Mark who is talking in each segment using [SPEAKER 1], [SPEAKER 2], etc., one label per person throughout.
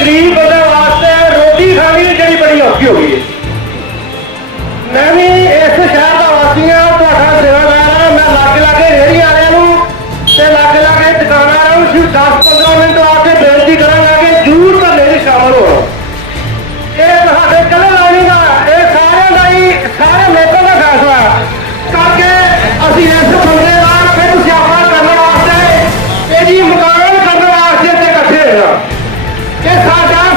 [SPEAKER 1] ਗਰੀਬ ਬੰਦਿਆਂ ਵਾਸਤੇ ਰੋਟੀ ਖਾਣੀ ਬੜੀ ਔਖੀ ਹੋ ਗਈ ਹੈ। ਮੈਂ ਵੀ ਇਸ ਸ਼ਹਿਰ ਦਾ ਵਾਸੀ ਹਾਂ, ਤੁਹਾਡਾ ਸੇਵਾਦਾਰ ਹਾਂ। ਮੈਂ ਲਾਗੇ ਲਾਗੇ ਰੇਹੜੀ ਵਾਲਿਆਂ ਨੂੰ ਤੇ ਲਾਗੇ ਲਾਗੇ ਦੁਕਾਨਾਂ ਵਾਲਿਆਂ ਨੂੰ ਸਿਰਫ 10-15 ਮਿੰਟ ਆ ਕੇ ਬੇਨਤੀ ਕਰਾਂਗਾ ਕਿ ਜ਼ਰੂਰ ਧਰਨੇ ਵਿੱਚ ਸ਼ਾਮਲ ਹੋ ਇਹ ਤੁਹਾਡੇ ਕੱਲੇ ਲਾਣੀ ਦਾ ਇਹ ਸਾਰਿਆਂ ਦਾ ਹੀ, ਸਾਰੇ ਲੋਕਾਂ ਦਾ ਫੈਸਲਾ ਕਰਕੇ ਅਸੀਂ ਇਸ ਬੰਦੇ ਦਾ ਫਿਰ ਸਿਆਪਾ ਕਰਨ ਵਾਸਤੇ ਇਹਦੀ ਜੀ ਮੁਕਾਬਲਾ ਕਰਨ ਵਾਸਤੇ ਇੱਥੇ ਇਕੱਠੇ ਹੋਏ ਹਾਂ ਇਹ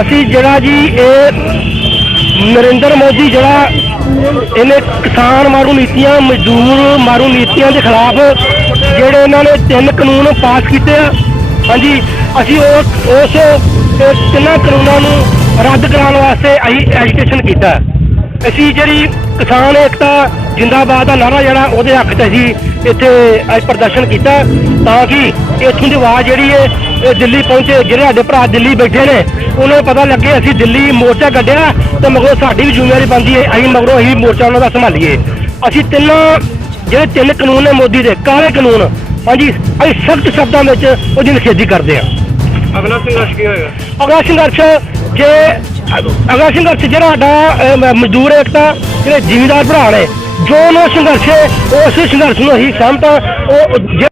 [SPEAKER 1] ਅਸੀਂ ਜਿਹੜਾ ਜੀ ਇਹ ਨਰਿੰਦਰ ਮੋਦੀ ਜਿਹੜਾ ਇਹਨੇ ਕਿਸਾਨ ਮਾਰੂ ਨੀਤੀਆਂ, ਮਜ਼ਦੂਰ ਮਾਰੂ ਨੀਤੀਆਂ ਦੇ ਖਿਲਾਫ ਜਿਹੜੇ ਇਹਨਾਂ ਨੇ ਤਿੰਨ ਕਾਨੂੰਨ ਪਾਸ ਕੀਤੇ ਆ। ਹਾਂਜੀ, ਅਸੀਂ ਉਸ ਉਸ ਤਿੰਨਾਂ ਕਾਨੂੰਨਾਂ ਨੂੰ ਰੱਦ ਕਰਾਉਣ ਵਾਸਤੇ ਅਸੀਂ ਐਜੀਟੇਸ਼ਨ ਕੀਤਾ ਅਸੀਂ ਜਿਹੜੀ ਕਿਸਾਨ ਏਕਤਾ ਜਿੰਦਾਬਾਦ ਦਾ ਨਾਰਾ ਜਿਹੜਾ ਉਹਦੇ ਹੱਕ 'ਚ ਅਸੀਂ ਇੱਥੇ ਅੱਜ ਪ੍ਰਦਰਸ਼ਨ ਕੀਤਾ। ਤਾਂ ਕਿ ਇੱਥੋਂ ਦੀ ਆਵਾਜ਼ ਜਿਹੜੀ ਹੈ ਇਹ ਦਿੱਲੀ ਪਹੁੰਚੇ ਜਿਹੜੇ ਸਾਡੇ ਭਰਾ ਦਿੱਲੀ ਬੈਠੇ ਨੇ ਉਹਨਾਂ ਨੂੰ ਪਤਾ ਲੱਗੇ ਅਸੀਂ ਦਿੱਲੀ ਮੋਰਚਾ ਕੱਢਿਆ ਤੇ ਮਗਰੋਂ ਸਾਡੀ ਵੀ ਜ਼ਿੰਮੇਵਾਰੀ ਬਣਦੀ ਹੈ ਅਸੀਂ ਮਗਰੋਂ ਅਸੀਂ ਮੋਰਚਾ ਉਹਨਾਂ ਦਾ ਸੰਭਾਲੀਏ। ਅਸੀਂ ਤਿੰਨਾਂ ਜਿਹੜੇ ਤਿੰਨ ਕਾਨੂੰਨ ਨੇ ਮੋਦੀ ਦੇ ਕਾਲੇ ਕਾਨੂੰਨ ਹਾਂਜੀ ਅਸੀਂ ਸਖਤ ਸ਼ਬਦਾਂ ਵਿੱਚ ਉਹਦੀ ਨਿਖੇਧੀ ਕਰਦੇ ਹਾਂ
[SPEAKER 2] ਅਗਲਾ ਸੰਘਰਸ਼ ਕੀ ਹੋਏਗਾ?
[SPEAKER 1] ਅਗਲਾ ਸੰਘਰਸ਼ ਜੇ ਅਗਲਾ ਸੰਘਰਸ਼ ਜਿਹੜਾ ਸਾਡਾ ਮਜ਼ਦੂਰ ਏਕਤਾ ਜਿਹੜੇ ਜ਼ਿਮੀਦਾਰ ਭਰਾ ਨੇ ਜੋ ਉਹ ਸੰਘਰਸ਼ ਉਸ ਸੰਘਰਸ਼ ਨੂੰ ਅਸੀਂ ਸਹਿਮਤ ਉਹ